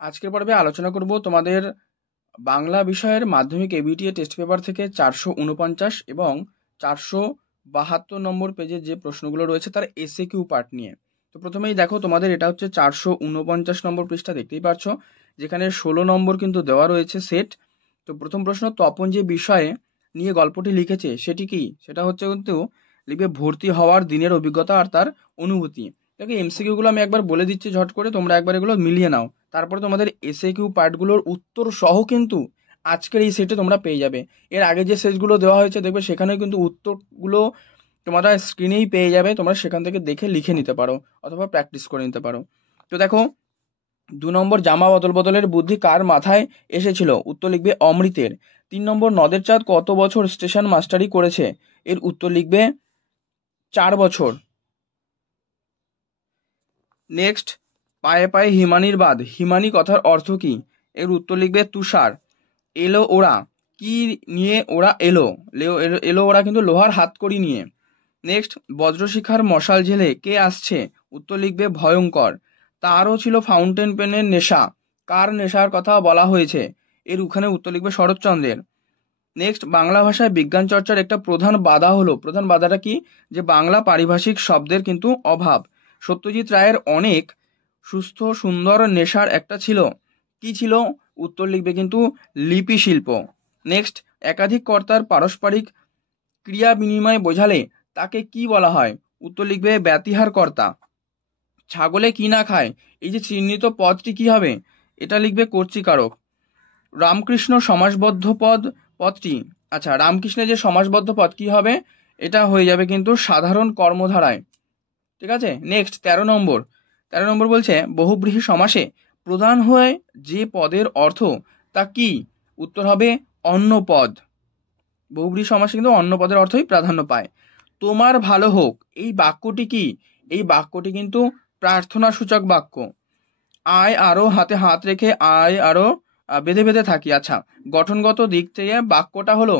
আজকের পর্বে আলোচনা করব তোমাদের বাংলা বিষয়ের মাধ্যমিক এবিটিএ টেস্ট পেপার থেকে 449 এবং 472 নম্বর পেজের যে প্রশ্নগুলো রয়েছে তার এসএ কিউ পার্ট নিয়ে। তো প্রথমেই দেখো, তোমাদের এটা হচ্ছে 449 নম্বর পৃষ্ঠা, দেখতেই পাচ্ছ, যেখানে 16 নম্বর কিন্তু দেওয়া রয়েছে সেট। তো প্রথম প্রশ্ন, তপন যে বিষয়ে নিয়ে গল্পটি লিখেছে সেটি কি? সেটা হচ্ছে কিন্তু লিখবে ভর্তি হওয়ার দিনের অভিজ্ঞতা আর তার অনুভূতি। দেখো, এমসিকিউগুলো আমি একবার বলে দিচ্ছি ঝট করে, তোমরা একবার এগুলো মিলিয়ে নাও। তারপরে তোমাদের এসএ কিউ পার্টগুলোর উত্তর সহ কিন্তু আজকের এই সেটে তোমরা পেয়ে যাবে। এর আগে যে সেটগুলো দেওয়া হয়েছে দেখবে সেখানেও কিন্তু উত্তরগুলো তোমরা স্ক্রিনেই পেয়ে যাবে, তোমরা সেখান থেকে দেখে লিখে নিতে পারো অথবা প্র্যাকটিস করে নিতে পারো। তো দেখো, 2 নম্বর, জামা বদল বদলের বুদ্ধি কার মাথায় এসেছিল? উত্তর লিখবে অমৃতের। 3 নম্বর, নদের চাঁদ কত বছর স্টেশন মাস্টারি করেছে? এর উত্তর লিখবে 4 বছর। নেক্সট, পায়ে পায়ে হিমানির বাঁধ, হিমানি কথার অর্থ কি? এর উত্তর লিখবে তুষার। এলো ওরা, কি নিয়ে ওরা এলো? এলো ওরা কিন্তু লোহার হাতকড়ি নিয়ে। নেক্সট, বজ্রশিখার মশাল ঝেলে কে আসছে? উত্তর লিখবে ভয়ঙ্কর। তারও ছিল ফাউন্টেন পেনের নেশা, কার নেশার কথা বলা হয়েছে? এর ওখানে উত্তর লিখবে শরৎচন্দ্রের। নেক্সট, বাংলা ভাষায় বিজ্ঞান চর্চার একটা প্রধান বাধা হলো, প্রধান বাধাটা কি? যে বাংলা পারিভাষিক শব্দের কিন্তু অভাব। সত্যজিৎ রায়ের অনেক সুস্থ সুন্দর নেশার একটা ছিল, কি ছিল? উত্তর লিখবে কিন্তু লিপি শিল্প। নেক্সট, একাধিক কর্তার পারস্পরিক ক্রিয়া বিনিময় বোঝালে তাকে কি বলা হয়? উত্তর লিখবে ব্যতিহার কর্তা। ছাগলে কি না খায়, এই যে চিহ্নিত পদটি কি হবে? এটা লিখবে কর্তৃকারক। রামকৃষ্ণ সমাসবদ্ধ পদটি, আচ্ছা, রামকৃষ্ণের যে সমাসবদ্ধ পদ কি হবে? এটা হয়ে যাবে কিন্তু সাধারণ কর্মধারায়। ঠিক আছে। নেক্সট, 13 নম্বর, 13 নম্বর বলছে বহুব্রীহি সমাসে প্রধান হয়ে যে পদের অর্থ তা কি? উত্তর হবে অন্য পদ। বহুব্রীহি সমাসে কিন্তু অন্য পদের অর্থই প্রাধান্য পায়। তোমার ভালো হোক, এই বাক্যটি কি? এই বাক্যটি কিন্তু প্রার্থনা সূচক বাক্য। আয় আরো হাতে হাত রেখে আয় আরো বেঁধে বেঁধে থাকি। আচ্ছা, গঠনগত দিক থেকে বাক্যটা হলো,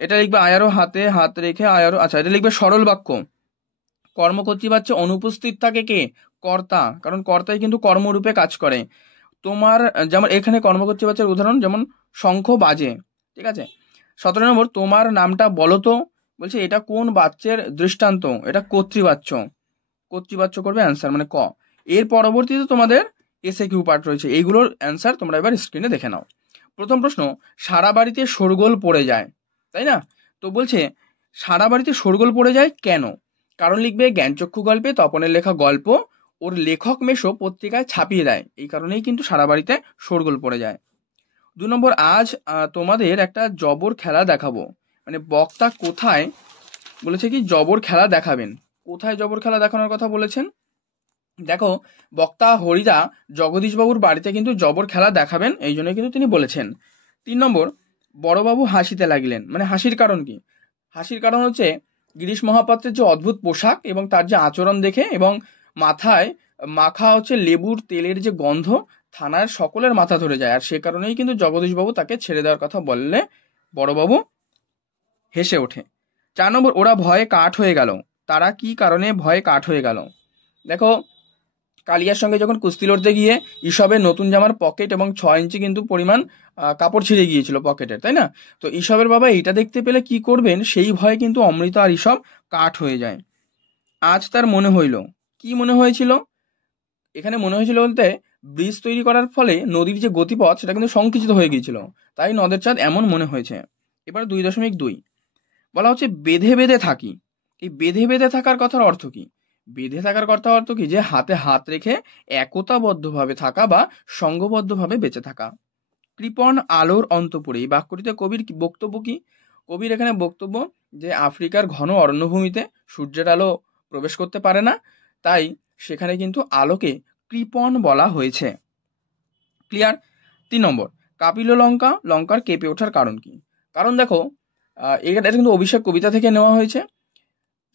এটা লিখবে আয় আরো হাতে হাত রেখে আয় আরো, আচ্ছা, এটা লিখবে সরল বাক্য। কর্মকর্তৃবাচ্যে অনুপস্থিত থাকে কে? কর্তা, কারণ কর্তাই কিন্তু কর্মরূপে কাজ করে। তোমার, যেমন এখানে কর্মকর্তৃবাচ্যের উদাহরণ যেমন শঙ্খ বাজে। ঠিক আছে। 17 নম্বর, তোমার নামটা বলো তো, বলছে এটা কোন বাচ্যের দৃষ্টান্ত? এটা কর্তৃবাচ্য, কর্তৃবাচ্য করবে অ্যান্সার মানে ক। এর পরবর্তীতে তোমাদের এসএ কিউ পার্ট রয়েছে, এইগুলোর অ্যান্সার তোমরা এবার স্ক্রিনে দেখে নাও। প্রথম প্রশ্ন, সারা বাড়িতে শোরগোল পড়ে যায়, তাই না? তো বলছে সারা বাড়িতে শোরগোল পড়ে যায় কেন? কারণ লিখবে জ্ঞানচক্ষু গল্পে তপনের লেখা গল্প ওর লেখক মেশো পত্রিকায় ছাপিয়ে দেয়, এই কারণেই কিন্তু সারা বাড়িতে শোরগোল পড়ে যায়। 2 নম্বর, আজ তোমাদের একটা জবর খেলা দেখাবো, মানে বক্তা কোথায় বলেছে কি জবর খেলা দেখাবেন? কোথায় জবর খেলা দেখানোর কথা বলেছেন? দেখো, বক্তা হরিদা জগদীশবাবুর বাড়িতে কিন্তু জবর খেলা দেখাবেন, এই জন্য কিন্তু তিনি বলেছেন। 3 নম্বর, বড়বাবু হাসিতে লাগিলেন, মানে হাসির কারণ কি? হাসির কারণ হচ্ছে গিরিশ মহাপাত্রের যে অদ্ভুত পোশাক এবং তার যে আচরণ দেখে, এবং মাথায় মাখা হচ্ছে লেবুর তেলের যে গন্ধ, থানার সকলের মাথা ধরে যায়, আর সে কারণেই কিন্তু জগদীশবাবু তাকে ছেড়ে দেওয়ার কথা বললে বড়বাবু হেসে ওঠে। 4 নম্বর, ওরা ভয়ে কাঠ হয়ে গেল, তারা কি কারণে ভয়ে কাঠ হয়ে গেল? দেখো, কালিয়ার সঙ্গে যখন কুস্তি লড়তে গিয়ে ঈশবের নতুন জামার পকেট এবং 6 ইঞ্চি কিন্তু পরিমাণ কাপড় ছিঁড়ে গিয়েছিল পকেটের, তাই না? তো ঈশবের বাবা এটা দেখতে পেলে কি করবেন, সেই ভয়ে কিন্তু অমৃতা আর ঈশব কাঠ হয়ে যায়। আজ তার মনে হইল, কি মনে হয়েছিল? এখানে মনে হয়েছিল বলতে ব্রিজ তৈরি করার ফলে নদীর যে গতিপথ সেটা কিন্তু সংকুচিত হয়ে গিয়েছিল, তাই নদের চাঁদ এমন মনে হয়েছে। এবার 2.2 বলা হচ্ছে বেঁধে বেঁধে থাকি, এই বেঁধে বেঁধে থাকার কথার অর্থ কি? বেঁধে থাকার কথার অর্থ কি? যে হাতে হাত রেখে একতাবদ্ধভাবে থাকা বা সংঘবদ্ধভাবে বেঁচে থাকা। কৃপণ আলোর অন্তপুরে, এই বাক্যটিতে কবির বক্তব্য কি? কবির এখানে বক্তব্য যে আফ্রিকার ঘন অরণ্যভূমিতে সূর্যের আলো প্রবেশ করতে পারে না, তাই সেখানে কিন্তু আলোকে কৃপণ বলা হয়েছে। ক্লিয়ার? 3 নম্বর, কাপিল লঙ্কা, লঙ্কার কেঁপে ওঠার কারণ কি? কারণ দেখো, এটা কিন্তু অভিষেক কবিতা থেকে নেওয়া হয়েছে।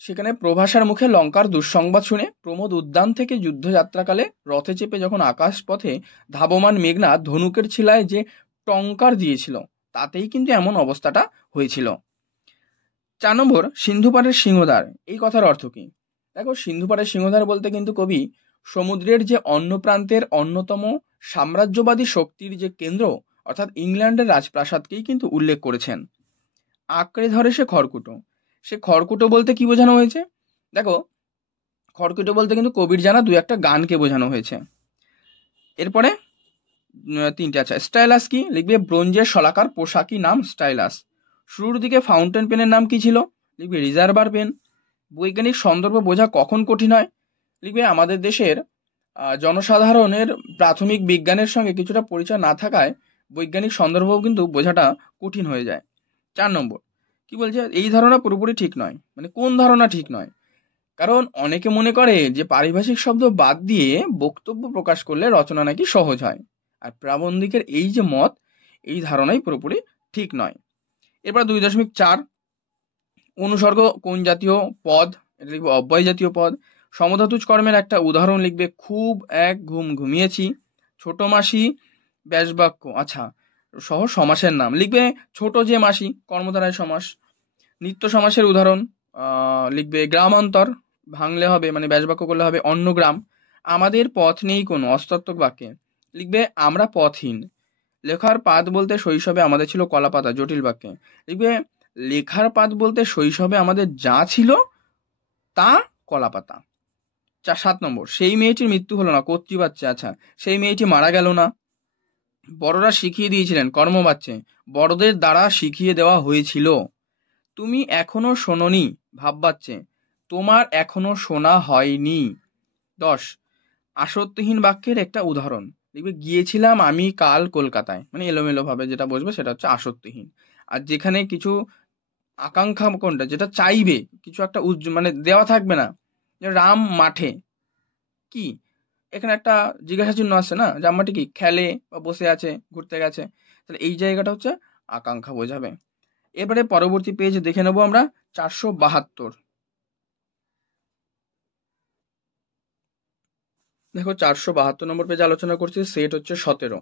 সেখানে প্রভাষার মুখে লঙ্কার দুঃসংবাদ শুনে প্রমোদ উদ্যান থেকে যুদ্ধযাত্রাকালে রথে চেপে যখন আকাশ পথে ধাবমান মেঘনাদ ধনুকের ছিলায় যে টঙ্কার দিয়েছিল, তাতেই কিন্তু এমন অবস্থাটা হয়েছিল। 4 নম্বর, সিন্ধুপাড়ের সিংহদ্বার, এই কথার অর্থ কি? দেখো, সিন্ধুপাড়ের সিংহদ্বার বলতে কিন্তু কবি সমুদ্রের যে অন্য প্রান্তের অন্যতম সাম্রাজ্যবাদী শক্তির যে কেন্দ্র অর্থাৎ ইংল্যান্ডের রাজপ্রাসাদকেই কিন্তু উল্লেখ করেছেন। আঁকড়ে ধরে সে খড়কুটো। সে খড়কুটো বলতে কি বোঝানো হয়েছে? দেখো, খড়কুটো বলতে কিন্তু কবির জানা দু একটা গানকে বোঝানো হয়েছে। এরপরে তিনটে। আচ্ছা, স্টাইলাস কি? লিখবে ব্রোঞ্জের শলাকার পোশাকি নাম স্টাইলাস। শুরুর দিকে ফাউন্টেন পেনের নাম কি ছিল? লিখবে রিজার্ভার পেন। বৈজ্ঞানিক সন্দর্ভ বোঝা কখন কঠিন হয়? লিখবে আমাদের দেশের জনসাধারণের প্রাথমিক বিজ্ঞানের সঙ্গে কিছুটা পরিচয় না থাকায় বৈজ্ঞানিক সন্দর্ভও কিন্তু বোঝাটা কঠিন হয়ে যায়। 4 নম্বর কি বলছে? এই ধারণা পুরোপুরি ঠিক নয়। মানে কোন ধারণা ঠিক নয়? কারণ অনেকে মনে করে যে পারিভাষিক শব্দ বাদ দিয়ে বক্তব্য প্রকাশ করলে রচনা নাকি সহজ হয়। আর প্রাবন্ধিকের এই যে মত, এই ধারণাই পুরোপুরি ঠিক নয়। এরপর 2.4 অনুসর্গ কোন জাতীয় পদ? এটা লিখবে অব্যয় জাতীয় পদ। সমধাতুজ কর্মের একটা উদাহরণ লিখবে খুব এক ঘুম ঘুমিয়েছি। ছোট মাসি ব্যাসবাক্য, আচ্ছা, সহ সমাসের নাম লিখবে ছোট যে মাসি, কর্মধারায় সমাস। নিত্য সমাসের উদাহরণ লিখবে গ্রামান্তর, ভাঙলে হবে মানে ব্যাসবাক্য করলে হবে অন্য গ্রাম। আমাদের পথ নেই কোনো, অস্তত্বক বাক্যে লিখবে আমরা পথহীন। লেখার পাত বলতে শৈশবে আমাদের ছিল কলাপাতা, জটিল বাক্যে লিখবে লেখার পাত বলতে শৈশবে আমাদের যা ছিল তা কলাপাতা। 7 নম্বর সেই মেয়েটির মৃত্যু হলো না, কর্তৃবাচ্যে। আচ্ছা, সেই মেয়েটি মারা গেল না, বড়রা শিখিয়ে দিয়েছিলেন, কর্মবাচ্যে। বড়দের দ্বারা শিখিয়ে দেওয়া হয়েছিল। তুমি এখনো শোনোনি, ভাববাচ্যে। তোমার এখনো শোনা হয়নি। 10 আসত্যহীন বাক্যের একটা উদাহরণ লিখবে গিয়েছিলাম আমি কাল কলকাতায়, মানে এলোমেলো ভাবে যেটা বসবে সেটা হচ্ছে আসত্যহীন। আর যেখানে কিছু আকাঙ্ক্ষা, কোনটা যেটা চাইবে, কিছু একটা মানে দেওয়া থাকবে না, যে রাম মাঠে কি, এখানে একটা জিজ্ঞাসা চিহ্ন আসছে না, যে আমাটি কি খেলে বা বসে আছে, ঘুরতে গেছে, তাহলে এই জায়গাটা হচ্ছে আকাঙ্ক্ষা বোঝাবে। এবারে পরবর্তী পেজ দেখে নেবো আমরা, 472। দেখো 472 নম্বর পেজে আলোচনা করছি, সেট হচ্ছে 17।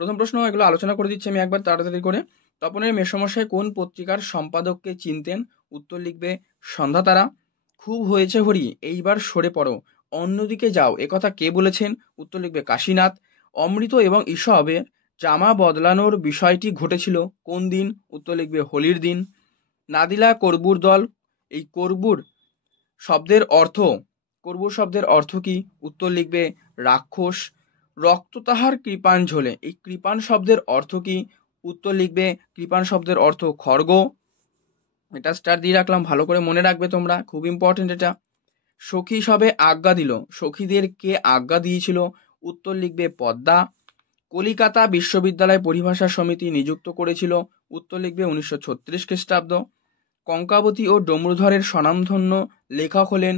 প্রথম প্রশ্ন, এগুলো আলোচনা করে দিচ্ছি আমি একবার তাড়াতাড়ি করে। তপনের মেসমশাই কোন পত্রিকার সম্পাদককে চিনতেন? উত্তর লিখবে সন্ধ্যাতারা। খুব হয়েছে হরি, এইবার সরে পড়ো, অন্যদিকে যাও, একথা কে বলেছেন? উত্তর লিখবে কাশীনাথ। অমৃত এবং ঈশবের জামা বদলানোর বিষয়টি ঘটেছিল কোন দিন? উত্তর লিখবে হোলির দিন। নাদিলা করবুর দল, এই করবুর শব্দের অর্থ, করবুর শব্দের অর্থ কি? উত্তর লিখবে রাক্ষস। রক্ত তাহার কৃপাণ ঝোলে, এই কৃপাণ শব্দের অর্থ কি? উত্তর লিখবে কৃপাণ শব্দের অর্থ খড়গ। এটা স্টার দিয়ে রাখলাম, ভালো করে মনে রাখবে তোমরা, খুব ইম্পর্টেন্ট এটা। সখী সবে আজ্ঞা দিল, সখীদের কে আজ্ঞা দিয়েছিল? উত্তর লিখবে পদ্মা। কলিকাতা বিশ্ববিদ্যালয় পরিভাষা সমিতি নিযুক্ত করেছিল? উত্তর লিখবে 1936 খ্রিস্টাব্দ। কঙ্কাবতী ও ডমরুধরের স্বনামধন্য লেখক হলেন?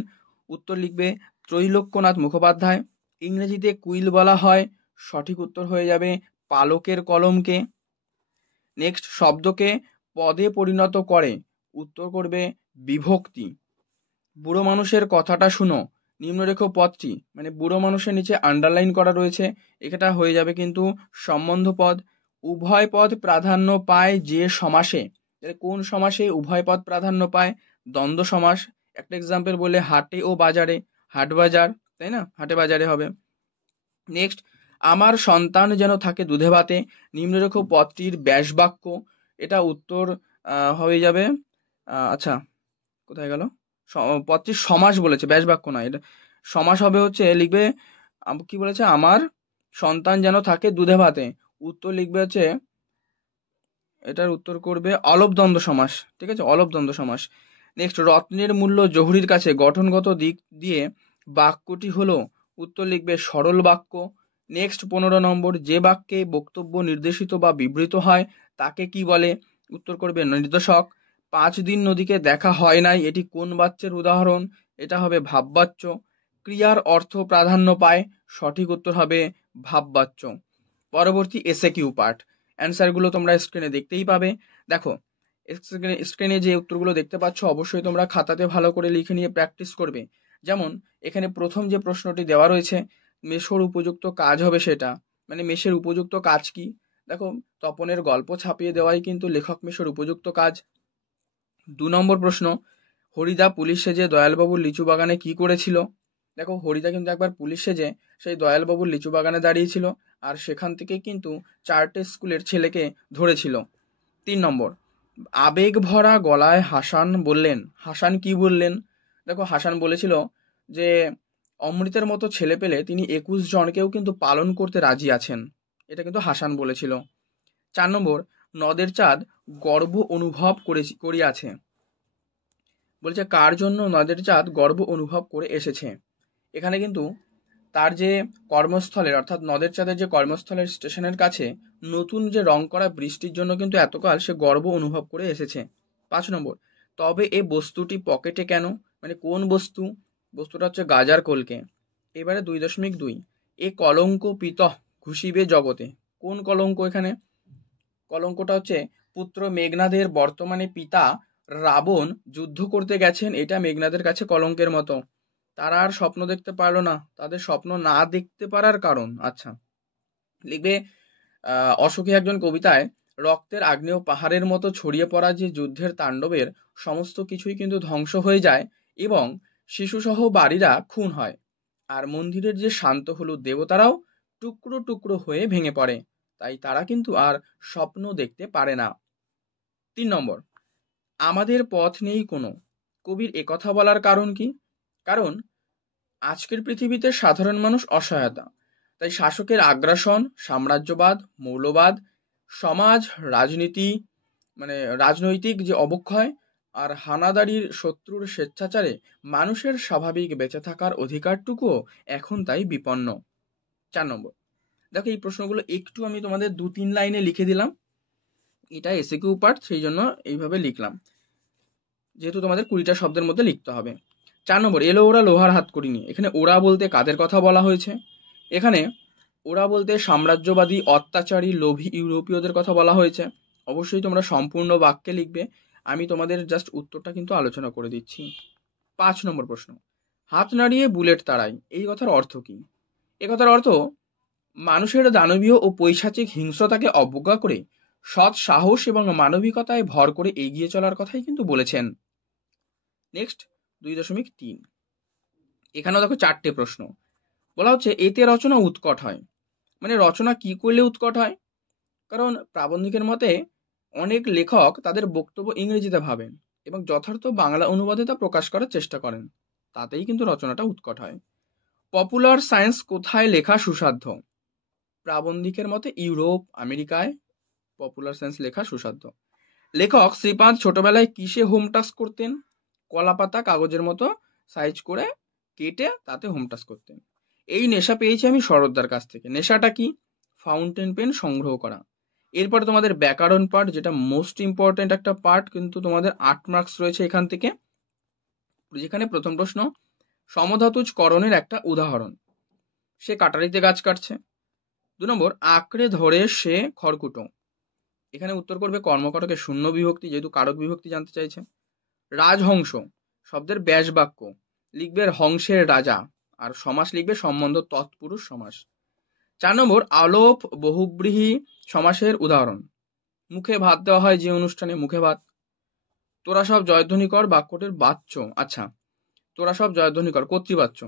উত্তর লিখবে ত্রৈলোক্যনাথ মুখোপাধ্যায়। ইংরেজিতে কুইল বলা হয়, সঠিক উত্তর হয়ে যাবে পালকের কলমকে। নেক্সট, শব্দকে পদে পরিণত করে? উত্তর করবে বিভক্তি। বুড়ো মানুষের কথাটা শুনো, নিম্নরেখ পদটি, মানে বুড়ো মানুষের নিচে আন্ডারলাইন করা রয়েছে, এটা হয়ে যাবে কিন্তু সম্বন্ধ পদ। উভয় পদ প্রাধান্য পায় যে সমাসে, কোন সমাসে উভয় পদ প্রাধান্য পায়? দ্বন্দ্ব সমাস। একটা এক্সাম্পল বলে হাটে ও বাজারে, হাট বাজার, তাই না, হাটে বাজারে হবে। নেক্সট, আমার সন্তান যেন থাকে দুধে ভাতে, নিম্নরেখ পদটির ব্যাসবাক্য, এটা উত্তর হয়ে যাবে আচ্ছা কোথায় গেল, পদটির সমাস বলেছে, ব্যাসবাক্য নয়, এটা সমাস হবে হচ্ছে, লিখবে কি বলেছে, আমার সন্তান যেন থাকে দুধে ভাতে, উত্তর লিখবে হচ্ছে, এটার উত্তর করবে অলপদ্বন্দ্ব সমাস, ঠিক আছে, অলপদ্বন্দ্ব সমাস। নেক্সট, রত্নের মূল্য জহুরির কাছে, গঠনগত দিক দিয়ে বাক্যটি হলো? উত্তর লিখবে সরল বাক্য। নেক্সট 15 নম্বর, যে বাক্যে বক্তব্য নির্দেশিত বা বিবৃত হয় তাকে কি বলে? উত্তর করবে নির্দেশক। 5 দিন নদীকে দেখা হয় নাই, এটি কোন বাচ্যের উদাহরণ? এটা হবে ভাববাচ্য। ক্রিয়ার অর্থ প্রাধান্য পায়, সঠিক উত্তর হবে ভাববাচ্য। পরবর্তী এসএকিউ পার্ট, অ্যান্সারগুলো তোমরা স্ক্রিনে দেখতেই পাবে। দেখো, স্ক্রিনে যে উত্তরগুলো দেখতে পাচ্ছ অবশ্যই তোমরা খাতাতে ভালো করে লিখে নিয়ে প্র্যাকটিস করবে। যেমন এখানে প্রথম যে প্রশ্নটি দেওয়া রয়েছে, মেশোর উপযুক্ত কাজ হবে সেটা, মানে মেষের উপযুক্ত কাজ কি? দেখো, তপনের গল্প ছাপিয়ে দেওয়াই কিন্তু লেখক মেশোর উপযুক্ত কাজ। 2 নম্বর প্রশ্ন, হরিদা পুলিশ সেজে দয়ালবাবুর লিচু বাগানে কি করেছিল? দেখো, হরিদা কিন্তু একবার পুলিশ সেজে সেই দয়ালবাবুর লিচু বাগানে দাঁড়িয়েছিল, আর সেখান থেকে কিন্তু 4টে স্কুলের ছেলেকে ধরেছিল। 3 নম্বর, আবেগ ভরা গলায় হাসান বললেন। হাসান কি বললেন? দেখো, হাসান বলেছিল যে অমৃতের মতো ছেলে পেলে তিনি 21 জনকেও কিন্তু পালন করতে রাজি আছেন। এটা কিন্তু হাসান বলেছিল। 4 নম্বর, নদের চাঁদ গর্ব অনুভব করিয়াছে। বলছে কার জন্য নদের চাঁদ গর্ব অনুভব করে এসেছে। এখানে কিন্তু তার যে কর্মস্থলের, অর্থাৎ নদের চাঁদের যে কর্মস্থলের স্টেশনের কাছে নতুন যে রং করা বৃষ্টির জন্য কিন্তু এতকাল সে গর্ব অনুভব করে এসেছে। 5 নম্বর, তবে এ বস্তুটি পকেটে কেন? মানে কোন বস্তু? বস্তুটা হচ্ছে গাজার কলকে। এবারে 2.2, এ কলঙ্ক পিতঃ ঘুষিবে জগতে। কোন কলঙ্ক এখানে? কলঙ্কটা হচ্ছে পুত্র মেঘনাদের বর্তমানে পিতা রাবণ যুদ্ধ করতে গেছেন, এটা মেঘনাদের কাছে কলঙ্কের মতো। তারা আর স্বপ্ন দেখতে পারলো না, তাদের স্বপ্ন না দেখতে পারার কারণ। আচ্ছা, লিখবে অশোকে একজন কবিতায় রক্তের আগ্নেয় পাহাড়ের মতো ছড়িয়ে পড়া যে যুদ্ধের তাণ্ডবের সমস্ত কিছুই কিন্তু ধ্বংস হয়ে যায় এবং শিশুসহ বাড়িরা খুন হয়, আর মন্দিরের যে শান্ত হলুদ দেবতারাও টুকরো টুকরো হয়ে ভেঙে পড়ে, তাই তারা কিন্তু আর স্বপ্ন দেখতে পারে না। 3 নম্বর, আমাদের পথ নেই কোনো। কবির একথা বলার কারণ কি? কারণ আজকের পৃথিবীতে সাধারণ মানুষ অসহায়তা, তাই শাসকের আগ্রাসন, সাম্রাজ্যবাদ, মৌলবাদ, সমাজ রাজনীতি মানে রাজনৈতিক যে অবক্ষয় আর হানাদারির শত্রুর স্বেচ্ছাচারে মানুষের স্বাভাবিক বেঁচে থাকার অধিকারটুকুও এখন তাই বিপন্ন। 4 নম্বর, দেখো এই প্রশ্নগুলো একটু আমি তোমাদের 2-3 লাইনে লিখে দিলাম, এটা এসএকিউ পার্ট, সেই জন্য এইভাবে লিখলাম, যেহেতু তোমাদের 20টা শব্দের মধ্যে লিখতে হবে। 4 নম্বর, এলো ওরা লোহার হাত করিনি। এখানে ওরা বলতে কাদের কথা বলা হয়েছে? এখানে ওরা বলতে সাম্রাজ্যবাদী, অত্যাচারী, লোভী ইউরোপীয়দের কথা বলা হয়েছে। অবশ্যই তোমরা সম্পূর্ণ বাক্যে লিখবে, আমি তোমাদের জাস্ট উত্তরটা কিন্তু আলোচনা করে দিচ্ছি। 5 নম্বর প্রশ্ন, হাত নাড়িয়ে বুলেট তাড়াই, এই কথার অর্থ কি? এ কথার অর্থ মানুষের দানবীয় ও পৈশাচিক হিংস্রতাকে অবজ্ঞা করে সৎ সাহস এবং মানবিকতায় ভর করে এগিয়ে চলার কথাই কিন্তু বলেছেন। নেক্সট 2.3, এখানেও দেখো 4টে প্রশ্ন। বলা হচ্ছে এতে রচনা উৎকট হয়। মানে রচনা কি করলে উৎকট হয়? কারণ প্রাবন্ধিকের মতে অনেক লেখক তাদের বক্তব্য ইংরেজিতে ভাবেন এবং যথার্থ বাংলা অনুবাদে তা প্রকাশ করার চেষ্টা করেন, তাতেই কিন্তু রচনাটা উৎকট হয়। পপুলার সায়েন্স কোথায় লেখা সুসাধ্য? প্রাবন্ধিকের মতে ইউরোপ, আমেরিকায় পপুলার সায়েন্স লেখা সুসাধ্য। লেখক শ্রীপাদ ছোটবেলায় কিসে হোম টাস্ক করতেন? কলাপাতা কাগজের মতো সাইজ করে কেটে তাতে হোম টাস্ক করতেন। এই নেশা পেয়েছি আমি শরৎদার কাছ থেকে। নেশাটা কি? ফাউন্টেন পেন সংগ্রহ করা। এরপরে তোমাদের ব্যাকরণ পার্ট, যেটা মোস্ট ইম্পর্টেন্ট একটা পার্ট, কিন্তু তোমাদের 8 মার্কস রয়েছে এখান থেকে। যেখানে প্রথম প্রশ্ন, সমধাতুজ করণের একটা উদাহরণ। সে কাটারিতে গাছ কাটছে। 2 নম্বর, আঁকড়ে ধরে সে খড়কুটো। এখানে উত্তর করবে কর্মকারকে শূন্য বিভক্তি, যেহেতু কারক বিভক্তি জানতে চাইছে। রাজহংস শব্দের ব্যাস বাক্য, লিখবে হংসের রাজা, আর সমাস লিখবে সম্বন্ধ তৎপুরুষ সমাস। 4 নম্বর, আলোপ বহুব্রীহি সমাসের উদাহরণ। মুখে ভাত দেওয়া হয় যে অনুষ্ঠানে, মুখে ভাত। তোরা সব জয়ধ্বনি কর বাক্যটির বাচ্য। আচ্ছা, তোরা সব জয়ধ্বনি কর কর্তৃবাচ্য।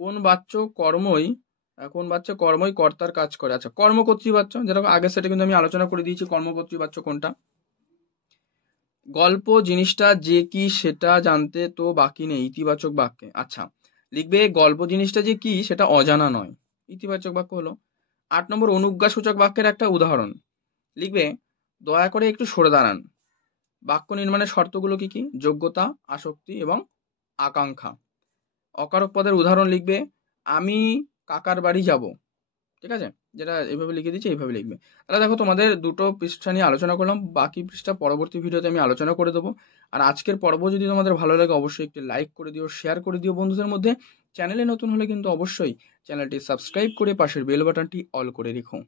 কোন বাচ্য কর্মই কর্তার কাজ করে। আচ্ছা, কর্মকর্তৃবাচ্য, যেটা আগে সেটা কিন্তু আমি আলোচনা করে দিয়েছি কর্মকর্তৃবাচ্য কোনটা। গল্প জিনিসটা যে কি সেটা জানতে তো বাকি নেই ইতিবাচক বাক্যে। আচ্ছা, লিখবে গল্প জিনিসটা যে কি সেটা অজানা নয়, ইতিবাচক বাক্য হলো। 8 নম্বর, অনুজ্ঞাসূচক বাক্যের একটা উদাহরণ। লিখবে দয়া করে একটু সরে দাঁড়ান। বাক্য নির্মাণের শর্তগুলো কি কি? যোগ্যতা, আসক্তি এবং আকাঙ্ক্ষা। অকারক পদের উদাহরণ লিখবে আমি কাকার বাড়ি যাব। ঠিক আছে, যেটা এইভাবে লিখে দিচ্ছি এইভাবে লিখবে। তাহলে দেখো তোমাদের 2টো পৃষ্ঠা নিয়ে আলোচনা করলাম, বাকি পৃষ্ঠা পরবর্তী ভিডিওতে আমি আলোচনা করে দেবো। আর আজকের পর্ব যদি তোমাদের ভালো লাগে অবশ্যই একটি লাইক করে দিও, শেয়ার করে দিও বন্ধুদের মধ্যে। চ্যানেলে নতুন হলে কিন্তু অবশ্যই চ্যানেলটি সাবস্ক্রাইব করে পাশের বেল বাটনটি অল করে রেখো।